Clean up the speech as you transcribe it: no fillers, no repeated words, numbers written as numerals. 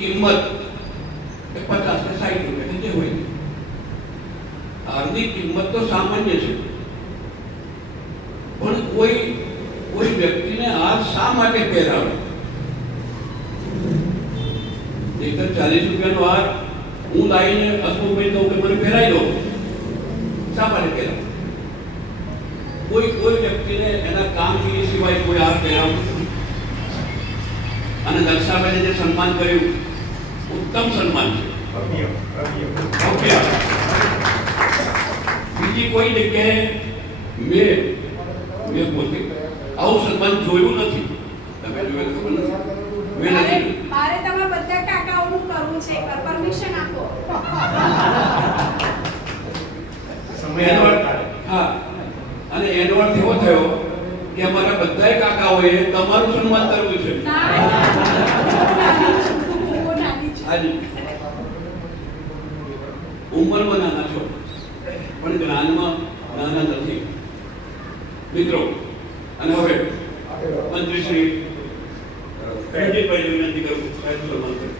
કિંમત 50 કે 60 રૂપિયા જે હોય હારની કિંમત તો સામાન્ય છે, પણ કોઈ વ્યક્તિને હાર શા માટે પહેરાવે? એકર 40 રૂપિયાનો હાર હું લાવીને હસમુખભાઈ કહું કે મને પહેરાવી દો, શા માટે પહેરાવે? કોઈ વ્યક્તિને એના કામ સિવાય કોઈ હાર પહેરાવતું નથી. અને દક્ષાભાઈને જે સન્માન કર્યું ઉત્તમ સન્માન છે. બીજી કોઈ જગ્યાએ મેં પોતે આવું સન્માન જોયું નથી. તમે જોયું ખબર નથી? મેં નથી. મારે તમારા બધા કાકાઓનું કરવું છે, પરમિશન આપો. હા, અને એનો અર્થ એવો થયો કે અમારા બધા કાકાઓએ તમારું સન્માન કરવું છે. ઉંમરમાં નાના છો પણ જ્ઞાનમાં નાના નથી મિત્રો. અને હવે મંત્રી શ્રી વિનંતી કરું સાહેબ સન્માન કરું.